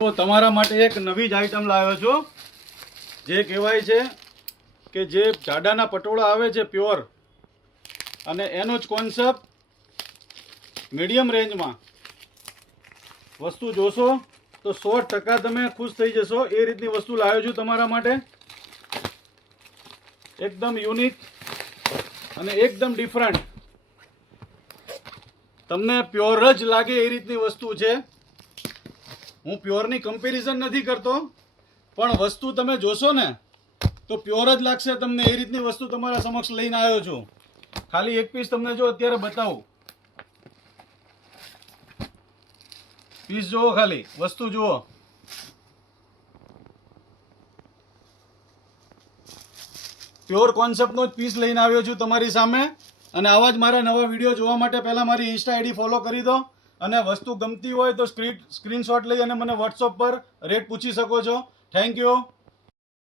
તો તમારા માટે એક નવી જ આઈટમ લાવ્યો છું, જે કહેવાય છે કે જે જાડાના પટોળા આવે છે પ્યોર, અને એનો જ કોન્સેપ્ટ મીડિયમ રેન્જમાં વસ્તુ જોશો તો 100% તમે ખુશ થઈ જશો. એ રીતની વસ્તુ લાવ્યો છું તમારા માટે. એકદમ યુનિક અને એકદમ ડિફરન્ટ, તમને પ્યોર જ લાગે એ રીતની વસ્તુ છે. હું પ્યોરની કમ્પેરિઝન નથી કરતો, પણ વસ્તુ તમે જોશો ને તો પ્યોર જ લાગશે તમને. એ રીતની વસ્તુ તમારા સમક્ષ લઈને આવ્યો છું. ખાલી એક પીસ તમને જો અત્યારે બતાવું. પીસ જુઓ, ખાલી વસ્તુ જુઓ. પ્યોર કોન્સેપ્ટનો જ પીસ લઈને આવ્યો છું તમારી સામે. અને આવા જ મારા નવા વિડીયો જોવા માટે પહેલાં મારી ઇન્સ્ટા આઈડી ફોલો કરી દો. અને વસ્તુ ગમતી હોય તો સ્ક્રીનશોટ લઈ અને મને વોટ્સઅપ પર રેટ પૂછી શકો છો. Thank you.